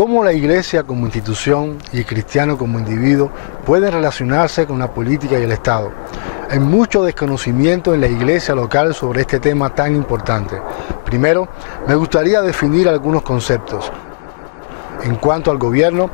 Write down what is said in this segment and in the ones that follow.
¿Cómo la Iglesia como institución y el cristiano como individuo pueden relacionarse con la política y el Estado? Hay mucho desconocimiento en la Iglesia local sobre este tema tan importante. Primero, me gustaría definir algunos conceptos. En cuanto al gobierno,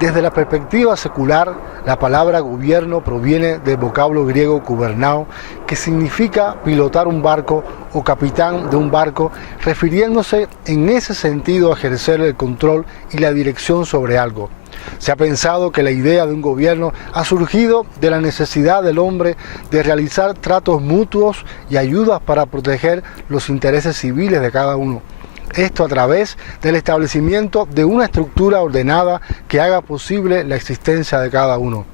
desde la perspectiva secular, la palabra gobierno proviene del vocablo griego gubernao, que significa pilotar un barco o capitán de un barco, refiriéndose en ese sentido a ejercer el control y la dirección sobre algo. Se ha pensado que la idea de un gobierno ha surgido de la necesidad del hombre de realizar tratos mutuos y ayudas para proteger los intereses civiles de cada uno. Esto a través del establecimiento de una estructura ordenada que haga posible la existencia de cada uno.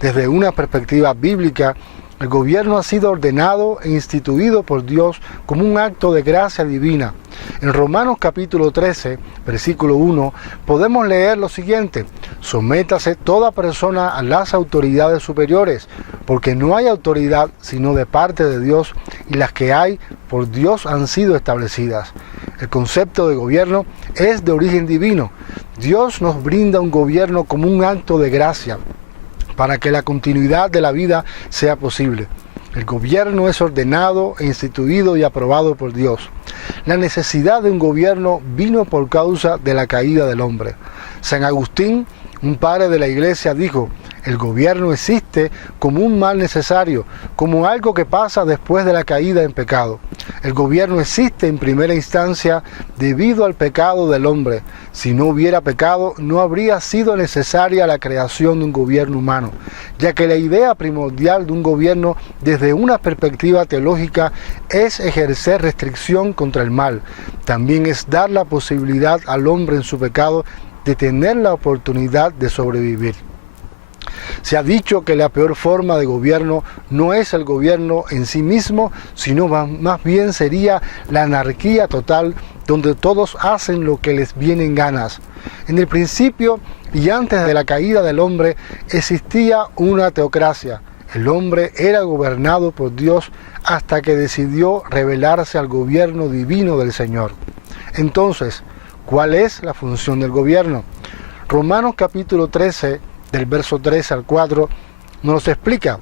Desde una perspectiva bíblica, el gobierno ha sido ordenado e instituido por Dios como un acto de gracia divina. En Romanos capítulo 13, versículo 1, podemos leer lo siguiente: sométase toda persona a las autoridades superiores, porque no hay autoridad sino de parte de Dios, y las que hay por Dios han sido establecidas. El concepto de gobierno es de origen divino. Dios nos brinda un gobierno como un acto de gracia, para que la continuidad de la vida sea posible. El gobierno es ordenado e instituido y aprobado por Dios. La necesidad de un gobierno vino por causa de la caída del hombre. San Agustín, un padre de la Iglesia, dijo: el gobierno existe como un mal necesario, como algo que pasa después de la caída en pecado. El gobierno existe en primera instancia debido al pecado del hombre. Si no hubiera pecado, no habría sido necesaria la creación de un gobierno humano, ya que la idea primordial de un gobierno desde una perspectiva teológica es ejercer restricción contra el mal. También es dar la posibilidad al hombre en su pecado de tener la oportunidad de sobrevivir. Se ha dicho que la peor forma de gobierno no es el gobierno en sí mismo, sino más bien sería la anarquía total, donde todos hacen lo que les viene en ganas. En el principio y antes de la caída del hombre existía una teocracia. El hombre era gobernado por Dios hasta que decidió rebelarse al gobierno divino del Señor. Entonces, ¿cuál es la función del gobierno? Romanos capítulo 13, del verso 3 al 4, nos explica: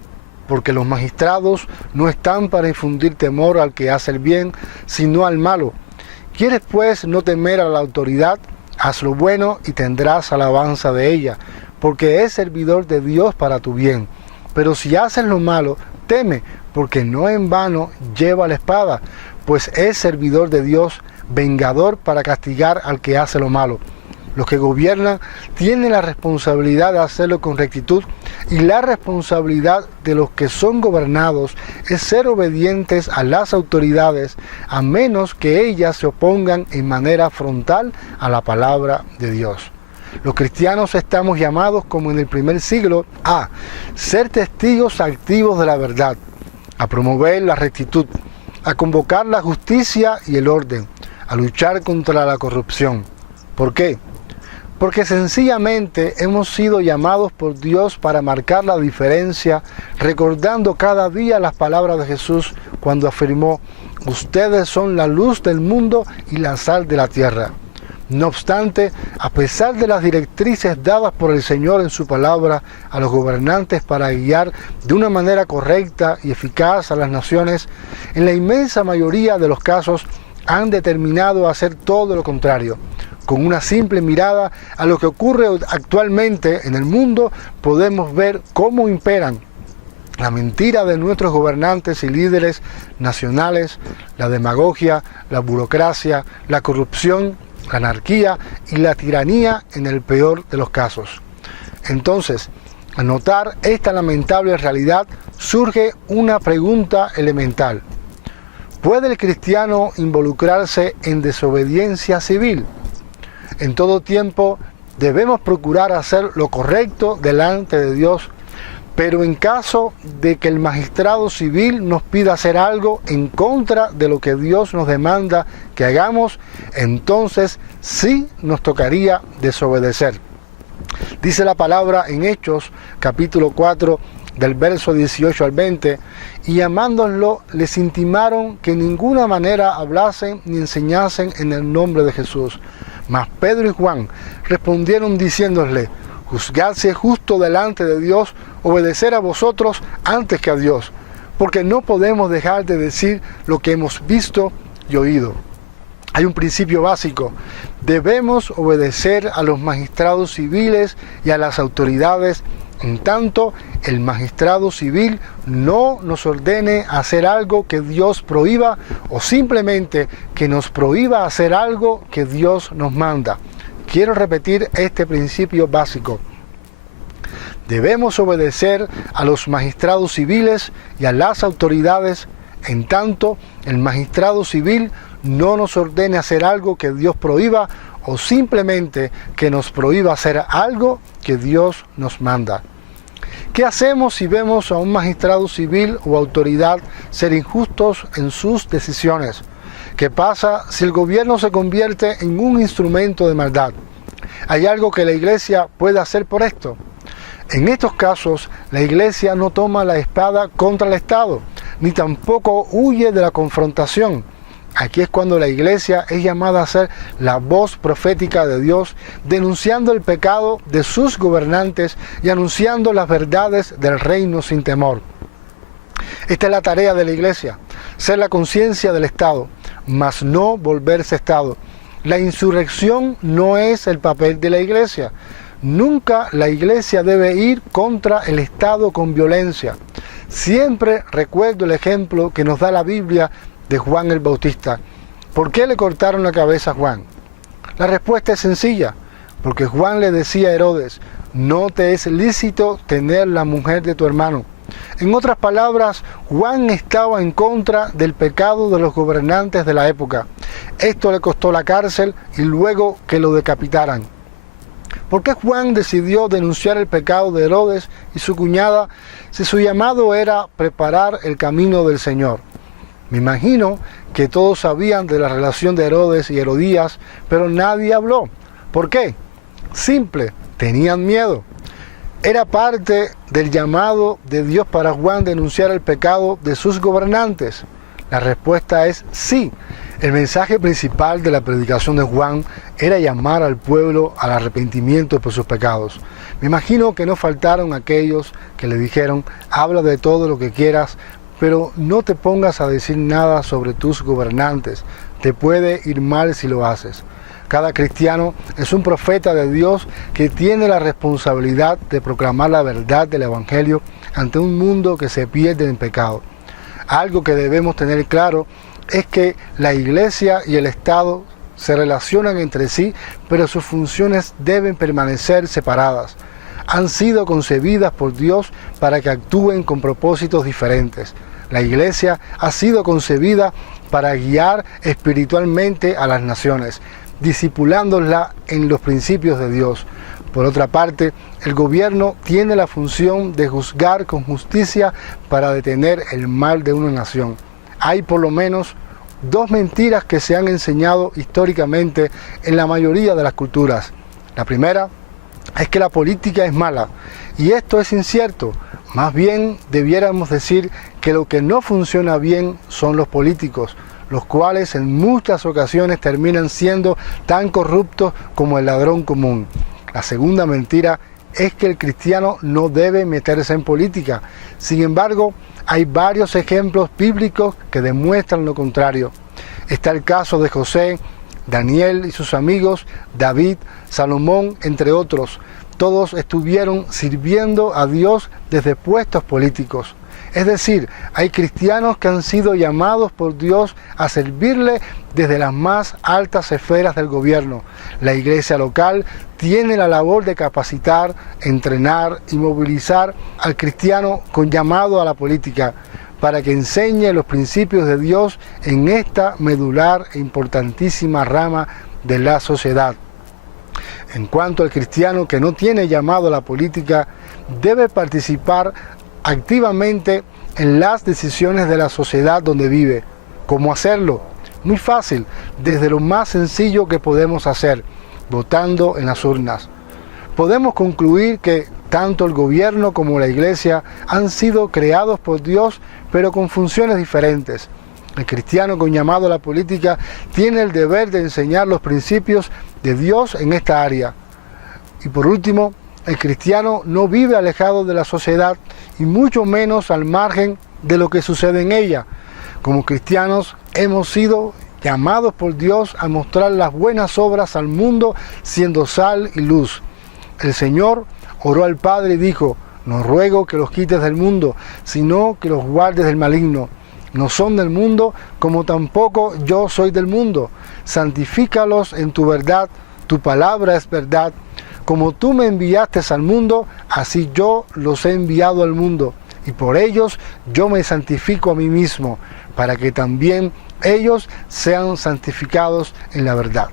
porque los magistrados no están para infundir temor al que hace el bien, sino al malo. ¿Quieres pues no temer a la autoridad? Haz lo bueno y tendrás alabanza de ella, porque es servidor de Dios para tu bien. Pero si haces lo malo, teme, porque no en vano lleva la espada, pues es servidor de Dios, vengador para castigar al que hace lo malo. Los que gobiernan tienen la responsabilidad de hacerlo con rectitud, y la responsabilidad de los que son gobernados es ser obedientes a las autoridades, a menos que ellas se opongan en manera frontal a la palabra de Dios. Los cristianos estamos llamados, como en el primer siglo, a ser testigos activos de la verdad, a promover la rectitud, a convocar la justicia y el orden, a luchar contra la corrupción. ¿Por qué? Porque sencillamente hemos sido llamados por Dios para marcar la diferencia, recordando cada día las palabras de Jesús cuando afirmó: ustedes son la luz del mundo y la sal de la tierra. No obstante, a pesar de las directrices dadas por el Señor en su palabra a los gobernantes para guiar de una manera correcta y eficaz a las naciones, en la inmensa mayoría de los casos han determinado hacer todo lo contrario. Con una simple mirada a lo que ocurre actualmente en el mundo, podemos ver cómo imperan la mentira de nuestros gobernantes y líderes nacionales, la demagogia, la burocracia, la corrupción, la anarquía y la tiranía en el peor de los casos. Entonces, al notar esta lamentable realidad, surge una pregunta elemental: ¿puede el cristiano involucrarse en desobediencia civil? En todo tiempo debemos procurar hacer lo correcto delante de Dios, pero en caso de que el magistrado civil nos pida hacer algo en contra de lo que Dios nos demanda que hagamos, entonces sí nos tocaría desobedecer. Dice la palabra en Hechos, capítulo 4, del verso 18 al 20, y llamándoslo les intimaron que en ninguna manera hablasen ni enseñasen en el nombre de Jesús, Mas Pedro y Juan respondieron diciéndole: juzgad si es justo delante de Dios obedecer a vosotros antes que a Dios, porque no podemos dejar de decir lo que hemos visto y oído. Hay un principio básico: debemos obedecer a los magistrados civiles y a las autoridades, en tanto el magistrado civil no nos ordene hacer algo que Dios prohíba o simplemente que nos prohíba hacer algo que Dios nos manda. Quiero repetir este principio básico. Debemos obedecer a los magistrados civiles y a las autoridades, en tanto el magistrado civil no nos ordene hacer algo que Dios prohíba o simplemente que nos prohíba hacer algo que Dios nos manda. ¿Qué hacemos si vemos a un magistrado civil o autoridad ser injustos en sus decisiones? ¿Qué pasa si el gobierno se convierte en un instrumento de maldad? ¿Hay algo que la iglesia puede hacer por esto? En estos casos, la iglesia no toma la espada contra el Estado, ni tampoco huye de la confrontación. Aquí es cuando la iglesia es llamada a ser la voz profética de Dios, denunciando el pecado de sus gobernantes y anunciando las verdades del reino sin temor. Esta es la tarea de la iglesia: ser la conciencia del Estado, mas no volverse Estado. La insurrección no es el papel de la iglesia. Nunca la iglesia debe ir contra el Estado con violencia. Siempre recuerdo el ejemplo que nos da la Biblia de Juan el Bautista. ¿Por qué le cortaron la cabeza a Juan? La respuesta es sencilla: porque Juan le decía a Herodes: no te es lícito tener la mujer de tu hermano. En otras palabras, Juan estaba en contra del pecado de los gobernantes de la época. Esto le costó la cárcel y luego que lo decapitaran. ¿Por qué Juan decidió denunciar el pecado de Herodes y su cuñada si su llamado era preparar el camino del Señor? Me imagino que todos sabían de la relación de Herodes y Herodías, pero nadie habló. ¿Por qué? Simple: tenían miedo. ¿Era parte del llamado de Dios para Juan denunciar el pecado de sus gobernantes? La respuesta es sí. El mensaje principal de la predicación de Juan era llamar al pueblo al arrepentimiento por sus pecados. Me imagino que no faltaron aquellos que le dijeron: habla de todo lo que quieras, pero no te pongas a decir nada sobre tus gobernantes. Te puede ir mal si lo haces. Cada cristiano es un profeta de Dios que tiene la responsabilidad de proclamar la verdad del Evangelio ante un mundo que se pierde en pecado. Algo que debemos tener claro es que la iglesia y el Estado se relacionan entre sí, pero sus funciones deben permanecer separadas. Han sido concebidas por Dios para que actúen con propósitos diferentes. La iglesia ha sido concebida para guiar espiritualmente a las naciones, discipulándolas en los principios de Dios. Por otra parte, el gobierno tiene la función de juzgar con justicia para detener el mal de una nación. Hay por lo menos dos mentiras que se han enseñado históricamente en la mayoría de las culturas. La primera es que la política es mala, y esto es incierto. Más bien debiéramos decir que lo que no funciona bien son los políticos, los cuales en muchas ocasiones terminan siendo tan corruptos como el ladrón común. La segunda mentira es que el cristiano no debe meterse en política. Sin embargo, hay varios ejemplos bíblicos que demuestran lo contrario. Está el caso de José, Daniel y sus amigos, David, Salomón, entre otros. Todos estuvieron sirviendo a Dios desde puestos políticos. Es decir, hay cristianos que han sido llamados por Dios a servirle desde las más altas esferas del gobierno. La iglesia local tiene la labor de capacitar, entrenar y movilizar al cristiano con llamado a la política, para que enseñe los principios de Dios en esta medular e importantísima rama de la sociedad. En cuanto al cristiano que no tiene llamado a la política, debe participar activamente en las decisiones de la sociedad donde vive. ¿Cómo hacerlo? Muy fácil, desde lo más sencillo que podemos hacer, votando en las urnas. Podemos concluir que tanto el gobierno como la iglesia han sido creados por Dios, pero con funciones diferentes. El cristiano con llamado a la política tiene el deber de enseñar los principios de Dios en esta área. Y por último, el cristiano no vive alejado de la sociedad y mucho menos al margen de lo que sucede en ella. Como cristianos hemos sido llamados por Dios a mostrar las buenas obras al mundo siendo sal y luz. El Señor oró al Padre y dijo: no ruego que los quites del mundo, sino que los guardes del maligno. No son del mundo, como tampoco yo soy del mundo. Santifícalos en tu verdad, tu palabra es verdad. Como tú me enviaste al mundo, así yo los he enviado al mundo. Y por ellos yo me santifico a mí mismo, para que también ellos sean santificados en la verdad.